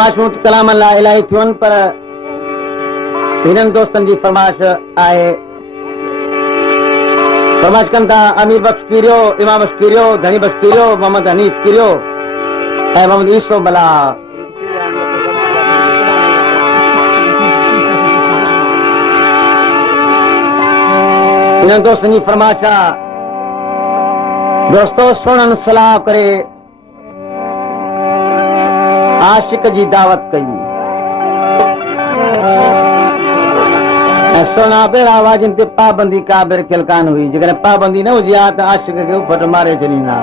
फरमाइशूं कलाम अल्लाह इलाही थियुनि पर हिननि दोस्तनि जी फरमाइश आहे। फरमाइश कनि था अमीर बख्श कीरियो, इमाम बख्श कीरियो, धनी बख्श कीरियो, मोहम्मद हनीफ कीरियो ऐं मोहम्मद ईसो बला। हिननि दोस्तनि जी फरमाइश आहे। दोस्तो सुणनि सलाह करे आशिक जी दावत कई ऐं सुहिणा ॿेड़ा आवाज़नि ते पाबंदी का बि रखियल कान हुई। जेकॾहिं पाबंदी न हुजे हा त आशिक खे फट मारे छॾींदा।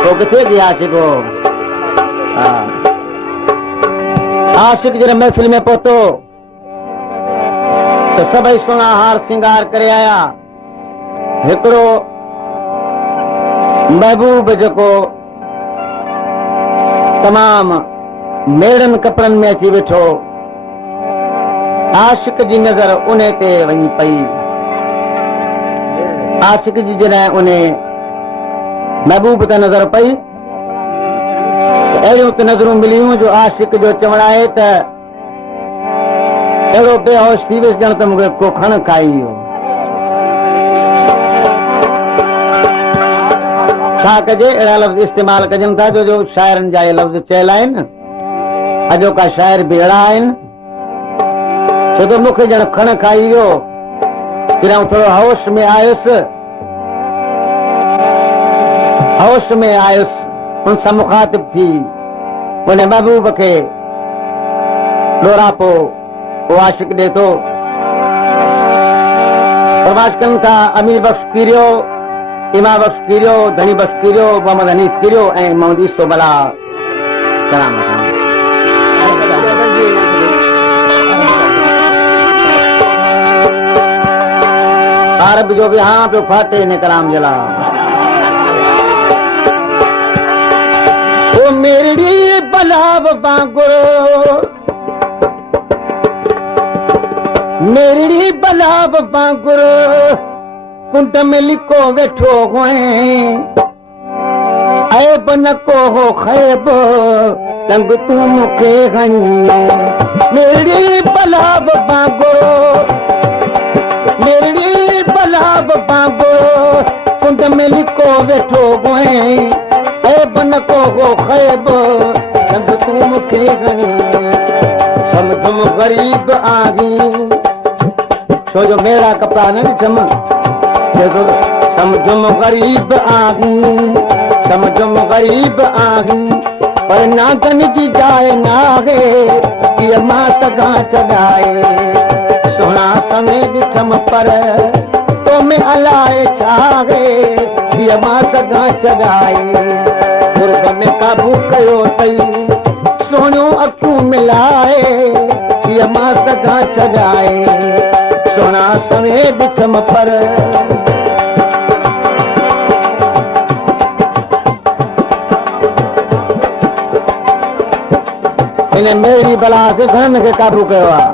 पोइ किथे जी आशिक हो? आशिक जॾहिं महफ़िल में पहुतो त सभई सुहिणा हार सिंगार करे आया। हिकिड़ो महबूब जेको तमाम मेड़नि कपड़नि में अची वेठो, आशिक जी नज़र उन ते वञी पई। आशिक जी जॾहिं उन महबूब ते नज़र पई अहिड़ियूं त नज़रूं मिलियूं जो आशिक जो चवण आहे त अहिड़ो बेहोश थी वियुसि ॼण त मूंखे को खण खाई वियो। छा कजे? अहिड़ा लफ़्ज़ इस्तेमालु कजनि था जो शाइरनि जा इहे लफ़्ज़ चयल आहिनि। अॼोका शाइर बि अहिड़ा आहिनि। छो त मूंखे ॼण खण खाई वियो। जॾहिं थोरो होश में आयुसि उन सां मुखातिब थी उन महबूब खे ॾोरापो उहो आशिक ॾे थो। फरमाइश कनि था अमीर बख्श कीरियो, इमाम बख्श कीरियो, धनी बख्श कीरियो, मोहम्मद हनीफ कीरियो ऐं मोहम्मद ईसो बला। सलाम अरब जो भी हाँ पे फाटे ने कलाम जला। ओ मेरी बलाव बांगुर, मेरी बलाव बांगुर कुंड में लिको वेठो हुए ऐब न को हो खैब रंग तू मुखे हणी। मेरी बलाव बांगुर, मेरी बलाव बांगुर कुंड में लिको वेठो हुए ऐब न को हो खैब रंग तू मुखे हणी। समझम गरीब आही छो जो मेरा कपड़ा न ॾिठम। समझम गरीब आही, समझम गरीब आही पर नागन जी जाए नाहे कि मां सदा चढ़ाए। सोना समय ॾिठम पर तो में अलाए छाहे कि मां सदा चढ़ाए। गुरब में काबू कयो तई सोनियूं अखियूं मिलाए कि मां सदा चढ़ाए। सोना समय ॾिठम पर इन मेरी बला से घणनि खे काबू कयो आहे।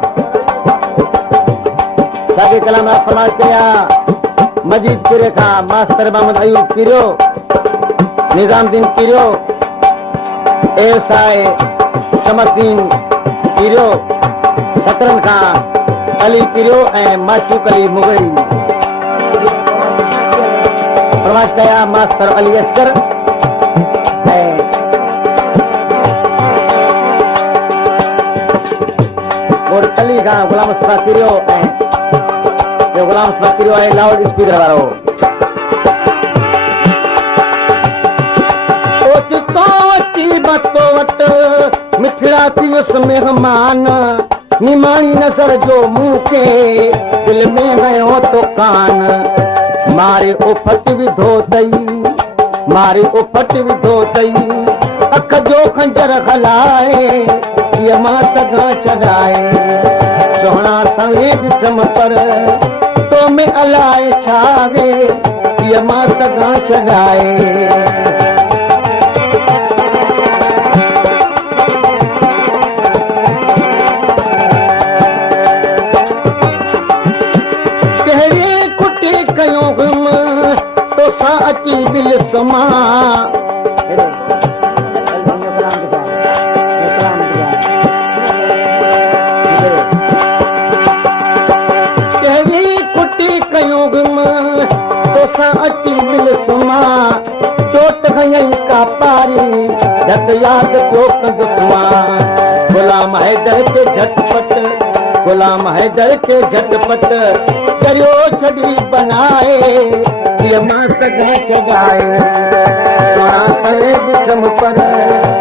साॻे कलाम फरमाइश कया मजीद कीरे खां मास्टर मोहम्मद अयूब कीरियो, निज़ामुद्दीन कीरियो, एसाए शमसुद्दीन कीरियो, सतरनि खां अली कीरियो ऐं माशूक अली मुगई। फरमाइश कया मास्टर अली अस्कर ऐं अली खां गुलाम मुस्तफा कीरियो ऐं गुलाम मुस्तफा कीरियो आहे लाउड स्पीकर वारो। मिठड़ा थी उस मेहमान निमाणी नजर जो मुंह के दिल में गयो तो कान। मारे उफट विधो तई, मारे उफट विधो तई अख जो खंजर हलाए कि मां सदा चढ़ाए। सोहना संगे ॾिठम पर तो में अलाए छाहे कि मां सदा चढ़ाए। अची दिल समा दुश्मन चोट खयई का पारी झट याद पियो दुश्मन गुलाम हैदर के झटपट गुलाम हैदर के झटपट करियो छड़ी बनाए ये मां सगा चगाए सोना सरे दिखम पर